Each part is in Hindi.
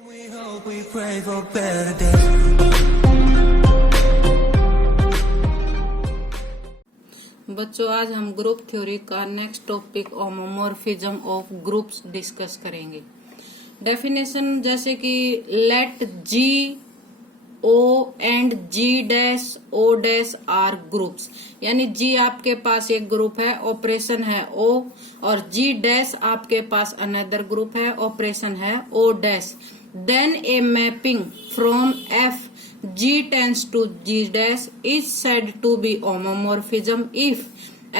We hope, we pray for better days. बच्चों, आज हम ग्रुप थ्योरी का next topic homomorphism of groups discuss करेंगे। डेफिनेशन जैसे कि let G O and G dash O dash are groups, यानी जी आपके पास एक ग्रुप है, ऑपरेशन है ओ, और जी डैश आपके पास अनदर ग्रुप है, ऑपरेशन है O dash. Then a mapping from F G tends to G dash is said to be homomorphism if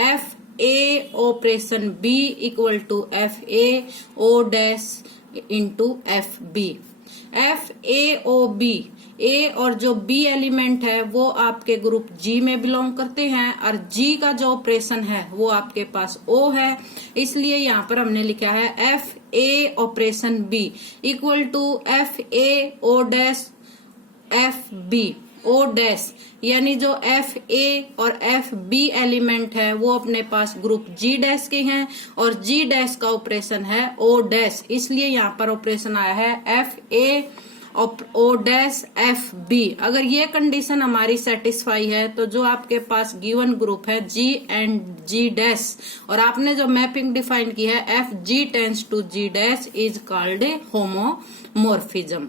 F A operation B equal to F A O dash into F B। F A O B, A और जो B एलिमेंट है वो आपके ग्रुप G में बिलोंग करते हैं, और G का जो ऑपरेशन है वो आपके पास O है, इसलिए यहाँ पर हमने लिखा है F A operation B equal to F A O dash F B O dash, यानी जो एफ ए और एफ बी एलिमेंट है वो अपने पास ग्रुप जी डैश के हैं, और जी डैश का ऑपरेशन है ओ डैश, इसलिए यहाँ पर ऑपरेशन आया है एफ ए ओ डैश एफ बी। अगर ये कंडीशन हमारी सेटिस्फाई है तो जो आपके पास गिवन ग्रुप है जी एंड जी डैश, और आपने जो मैपिंग डिफाइन की है f ji tends to ji dash, is called a homomorphism.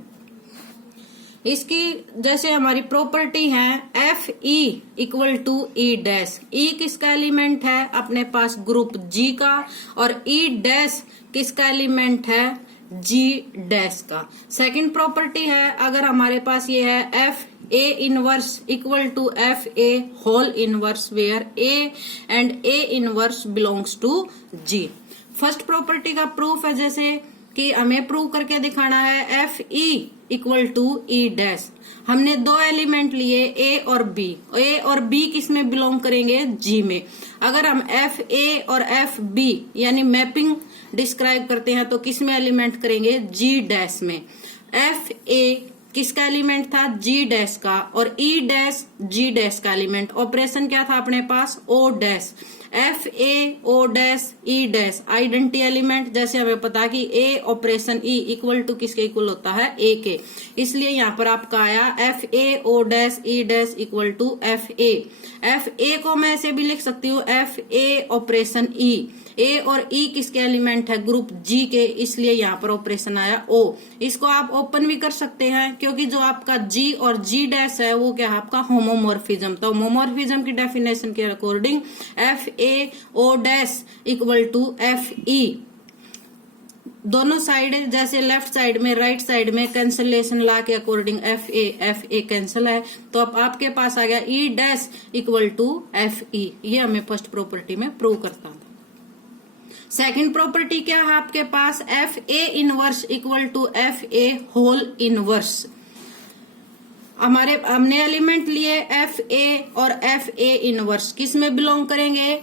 इसकी जैसे हमारी प्रॉपर्टी है F E equal to E dash. E किसका एलिमेंट है? अपने पास ग्रुप जी का, और ई डैश किसका एलिमेंट है? जी डैश का। सेकंड प्रॉपर्टी है, अगर हमारे पास ये है F A inverse equal to F A whole inverse, where a and a inverse belongs to G. First property का प्रूफ है जैसे कि हमें प्रूव करके दिखाना है F E equal to E dash. हमने दो एलिमेंट लिए ए और बी, ए और बी किस में बिलोंग करेंगे? जी में। अगर हम एफ ए और एफ बी यानी मैपिंग डिस्क्राइब करते हैं तो किस में एलिमेंट करेंगे? जी डैश में। एफ ए किसका एलिमेंट था? जी डैश का, और ई डैश जी डैश का एलिमेंट। ऑपरेशन क्या था अपने पास? O dash. F A O dash e dash identity element, जैसे हमें पता कि a operation e equal to किसके इक्वल होता है? ए के, इसलिए यहाँ पर आपका आया f A O dash e dash equal to F a. F a को मैं ऐसे भी लिख सकती हूँ एफ ए ऑपरेशन ई। ए और ई किसके एलिमेंट है? ग्रुप जी के, इसलिए यहाँ पर ऑपरेशन आया ओ। इसको आप ओपन भी कर सकते हैं क्योंकि जो आपका जी और जी डैश है वो क्या है? आपका होमोमॉर्फिज्म। तो होमोमॉर्फिज्म की डेफिनेशन के according F A O dash equal to F E. दोनों साइड जैसे लेफ्ट साइड में राइट साइड में कैंसलेशन ला के अकॉर्डिंग एफ ए कैंसिल है, तो अब आपके पास आ गया E dash equal to F E. ये हमें फर्स्ट प्रॉपर्टी में प्रूव करता था। सेकंड प्रॉपर्टी क्या है आपके पास? F A inverse equal to F A whole inverse. हमने एलिमेंट लिए एफ ए और एफ ए इनवर्स, किस में बिलोंग करेंगे?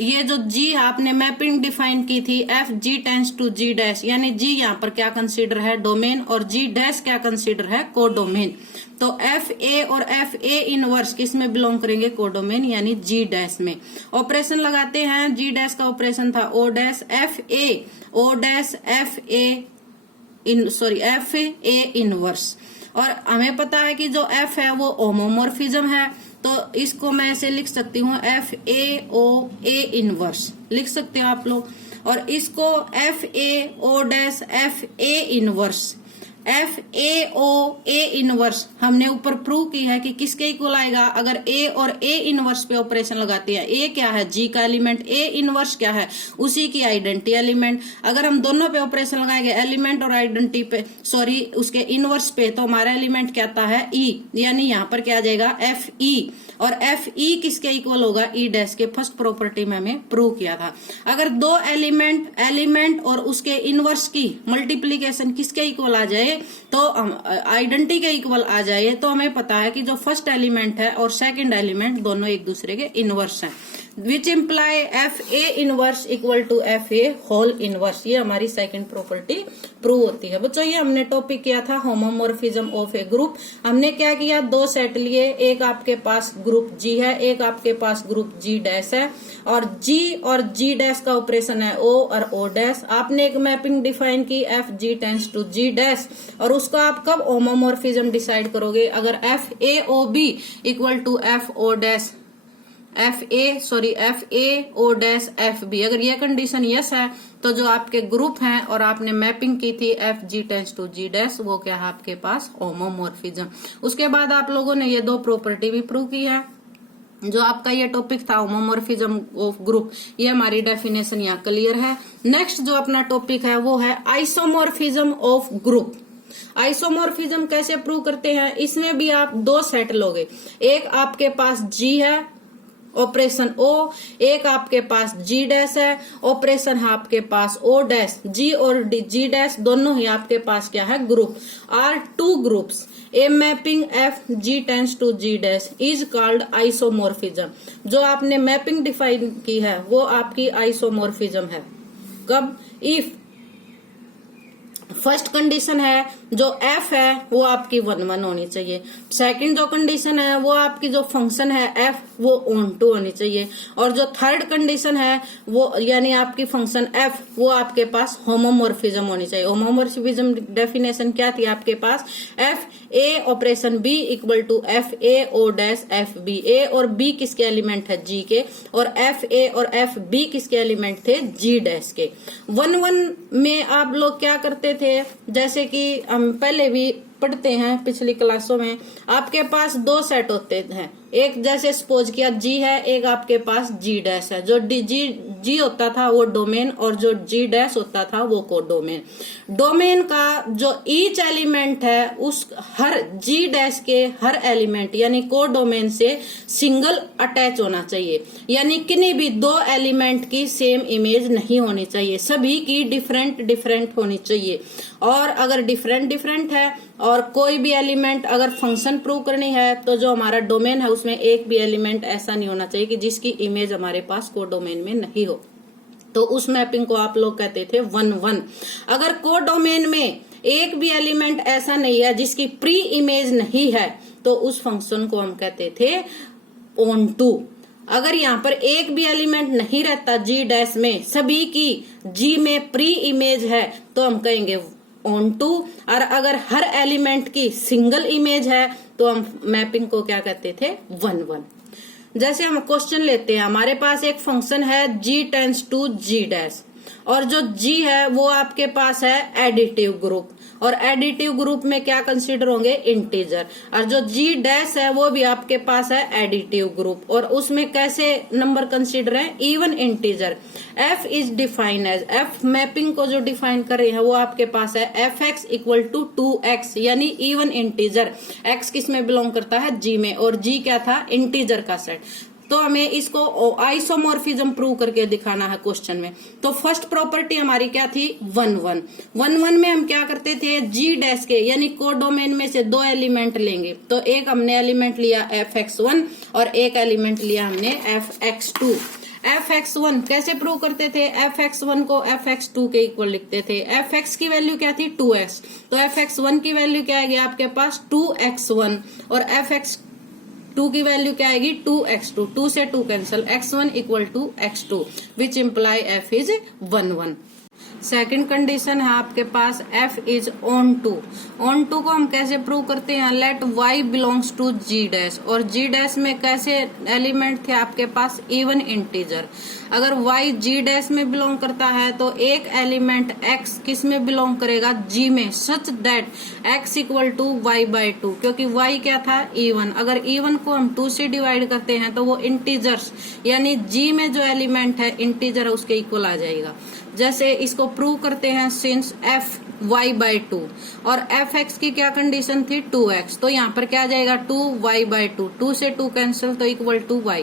ये जो जी आपने मैपिंग डिफाइन की थी F ji tends to ji dash, यानी जी यहाँ पर क्या कंसीडर है? डोमेन, और जी डैश क्या कंसीडर है? कोडोमेन। तो एफ ए और एफ ए इनवर्स किस में बिलोंग करेंगे? कोडोमेन, यानी जी डैश में। ऑपरेशन लगाते हैं, जी डैश का ऑपरेशन था O dash, F A O dash F A inverse. और हमें पता है कि जो एफ है वो होमोमॉर्फिज्म है, तो इसको मैं ऐसे लिख सकती हूँ F A O A inverse लिख सकते हैं आप लोग, और इसको F A O dash F A inverse. F A O A inverse हमने ऊपर प्रूव की है कि किसके इक्वल आएगा? अगर ए और ए इनवर्स पे ऑपरेशन लगाते हैं, ए क्या है? जी का एलिमेंट, ए इनवर्स क्या है? उसी की आइडेंटिटी एलिमेंट। अगर हम दोनों पे ऑपरेशन लगाएंगे, एलिमेंट और आइडेंटिटी पे, सॉरी उसके इनवर्स पे, तो हमारा एलिमेंट क्या आता है? ई, यानी यहाँ पर क्या आ जाएगा? F E. और एफ ई किसके इक्वल होगा? ई डैश के। फर्स्ट प्रॉपर्टी में हमें प्रूव किया था। अगर दो एलिमेंट और उसके इनवर्स की मल्टीप्लीकेशन किसके इक्वल आ जाए? तो आइडेंटिटी के इक्वल आ जाए, तो हमें पता है कि जो फर्स्ट एलिमेंट है और सेकंड एलिमेंट दोनों एक दूसरे के इनवर्स हैं। Which imply f A inverse equal to F A whole inverse. ये हमारी सेकंड प्रॉपर्टी प्रूव होती है। बच्चों ये हमने टॉपिक किया था होमोमॉर्फिज्म ऑफ ए ग्रुप। हमने क्या किया, दो सेट लिए, एक आपके पास ग्रुप जी है, एक आपके पास ग्रुप जी डैश है, और जी डैश का ऑपरेशन है ओ और ओ डैश। आपने एक मैपिंग डिफाइन की F ji tends to ji dash, और उसको आप कब होमोमॉर्फिज्म डिसाइड करोगे, अगर F A O B equal to F O dash F A O dash F B. अगर ये कंडीशन यस है तो जो आपके ग्रुप हैं और आपने मैपिंग की थी F ji tends to ji dash, वो क्या है आपके पास होमोमॉर्फिज्म। उसके बाद आप लोगों ने ये दो प्रॉपर्टी भी प्रूव की है। जो आपका ये टॉपिक था होमोमॉर्फिज्म ऑफ ग्रुप, ये हमारी डेफिनेशन यहाँ क्लियर है। नेक्स्ट जो अपना टॉपिक है वो है आइसोमॉर्फिज्म ऑफ ग्रुप। आइसोमॉर्फिज्म कैसे प्रूव करते हैं, इसमें भी आप दो सेट लोगे, एक आपके पास जी है ऑपरेशन ओ, एक आपके पास जी डैश है ऑपरेशन है आपके पास ओ डैश। जी और जी डैश दोनों ही आपके पास क्या है, group. Are two groups, a mapping F ji tends to ji dash is called isomorphism. जो आपने मैपिंग डिफाइन की है वो आपकी आइसोमॉर्फिज्म है। कब, इफ फर्स्ट कंडीशन है जो एफ है वो आपकी 1 होनी चाहिए, सेकंड जो कंडीशन है वो आपकी जो फंक्शन है एफ वो ऑन टू होनी चाहिए, और जो थर्ड कंडीशन है वो यानी आपकी फंक्शन एफ वो आपके पास होमोमॉर्फिज्म होनी चाहिए। होमोमॉर्फिज्म डेफिनेशन क्या थी आपके पास, f a operation b equal to F A O dash F b. A और बी किसके एलिमेंट है, जी के, और एफ ए और एफ बी किसके एलिमेंट थे, जी डैश के। 1 में आप लोग क्या करते थे, जैसे कि हम पहले भी पढ़ते हैं पिछली क्लासों में, आपके पास दो सेट होते हैं, एक जैसे सपोज किया जी है, एक आपके पास जी डैश है। जो जी होता था वो डोमेन, और जो जी डैश होता था वो कोडोमेन। डोमेन का जो ईच एलिमेंट है उस हर जी डैश के हर एलिमेंट यानी कोडोमेन से सिंगल अटैच होना चाहिए, यानी किन्हीं भी दो एलिमेंट की सेम इमेज नहीं होनी चाहिए, सभी की डिफरेंट होनी चाहिए। और अगर डिफरेंट है और कोई भी एलिमेंट अगर फंक्शन प्रूव करनी है तो जो हमारा डोमेन है उसमें एक भी एलिमेंट ऐसा नहीं होना चाहिए कि जिसकी इमेज हमारे पास कोडोमेन में नहीं हो, तो उस मैपिंग को आप लोग कहते थे 1-1। अगर कोडोमेन में एक भी एलिमेंट ऐसा नहीं है जिसकी प्री इमेज नहीं है तो उस फंक्शन को हम कहते थे ऑन टू। अगर यहाँ पर एक भी एलिमेंट नहीं रहता जी डैश में, सभी की जी में प्री इमेज है तो हम कहेंगे ऑन टू, और अगर हर एलिमेंट की सिंगल इमेज है तो हम मैपिंग को क्या कहते थे 1-1। जैसे हम क्वेश्चन लेते हैं, हमारे पास एक फंक्शन है जी टेंस टू जी डैश, और जो जी है वो आपके पास है एडिटिव ग्रुप, और एडिटिव ग्रुप में क्या कंसीडर होंगे, इंटीजर, और जो जी डैश है वो भी आपके पास है एडिटिव ग्रुप, और उसमें कैसे नंबर कंसीडर है, even integer. F is define as, F mapping को जो डिफाइन कर रहे हैं वो आपके पास है F x equal to 2x, यानी इवन इंटीजर। एक्स किस में बिलोंग करता है, जी में, और जी क्या था, इंटीजर का सेट। तो हमें इसको आइसोमॉर्फिज्म प्रूव करके दिखाना है क्वेश्चन में। तो फर्स्ट प्रॉपर्टी हमारी क्या थी, 1-1 में हम क्या करते थे, जी डैश के यानी कोडोमेन में से दो एलिमेंट लेंगे, तो एक हमने एलिमेंट लिया fx1 और एक एलिमेंट लिया हमने fx2। fx1 कैसे प्रूव करते थे, fx1 को fx2 के इक्वल लिखते थे। fx की वैल्यू क्या थी, 2x, तो fx1 की वैल्यू क्या आएगी आपके पास 2x1, और fx2 की वैल्यू क्या आएगी 2x2, 2 से 2 cancel, x1 equal to x2 which imply f is 1-1। Second condition है आपके पास f is onto. Onto को हम कैसे प्रूव करते हैं, let y belongs to g dash, और g डैश में कैसे एलिमेंट थे आपके पास, इवन इंटीजर। अगर y g डैश में बिलोंग करता है तो एक एलिमेंट x किस में बिलोंग करेगा, g में, such that x equal to y by 2, क्योंकि y क्या था, इवन। अगर इवन को हम 2 से डिवाइड करते हैं तो वो इंटीजर्स यानी g में जो एलिमेंट है इंटीजर है उसके इक्वल आ जाएगा। जैसे इसको प्रूव करते हैं सिंस f y बाई 2, और f x की क्या कंडीशन थी 2x, तो यहाँ पर क्या आ जाएगा 2y बाई 2, 2 से 2 कैंसिल तो equal to y।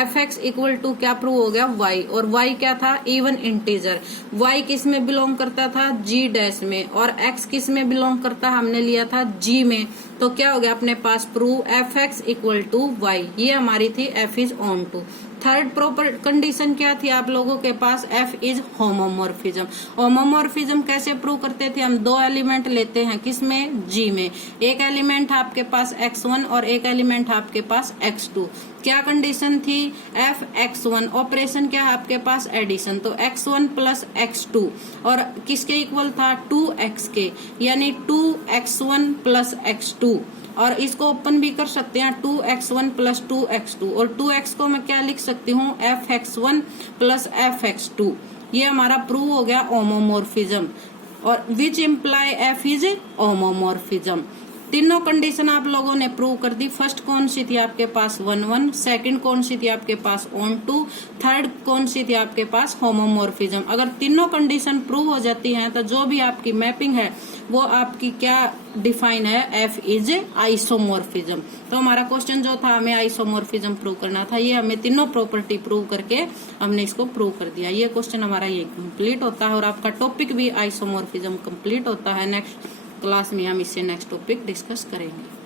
f x equal to क्या प्रूव हो गया y, और y क्या था, इवन इंटीजर। y किस में बिलोंग करता था, g डैश में, और x किस में बिलोंग करता, हमने लिया था g में, तो क्या हो गया अपने पास prove f x equal to y। ये हमारी थी f is onto. Third proper condition क्या थी आप लोगों के पास? F is homomorphism. होमोमॉर्फिज्म कैसे प्रूव करते थे? हम दो एलिमेंट लेते हैं, किसमें? G में। एक एलिमेंट आपके पास x1 और एक एलिमेंट आपके पास x2। क्या कंडीशन थी? F x1, ऑपरेशन क्या है आपके पास? एडिशन। तो x1 प्लस x2 और किसके इक्वल था? 2x के, यानी 2x1 प्लस x2। और इसको ओपन भी कर सकते हैं, 2x1 प्लस 2x2, और 2x को मैं क्या लिख सकती हूँ? fx1 plus fx2। ये हमारा प्रूव हो गया होमोमॉर्फिज्म, और विच इम्प्लाई F इज होमोमॉर्फिज्म। तीनों कंडीशन आप लोगों ने प्रूव कर दी। फर्स्ट कौन सी थी आपके पास? 1 1, सेकंड कौन सी थी आपके पास? ऑन 2, थर्ड कौन सी थी आपके पास? होमोमॉर्फिज्म। अगर तीनों कंडीशन प्रूव हो जाती हैं तो जो भी आपकी मैपिंग है वो आपकी क्या डिफाइन है? F is isomorphism. तो हमारा क्वेश्चन जो था, हमें आइसोमॉर्फिज्म प्रूव करना था, ये हमें तीनों प्रॉपर्टी प्रूव करके हमने इसको प्रूव कर दिया। ये क्वेश्चन हमारा ये कंप्लीट होता है और आपका टॉपिक भी आइसोमॉर्फिज्म कंप्लीट होता है। नेक्स्ट क्लास में हम इससे नेक्स्ट टॉपिक डिस्कस करेंगे।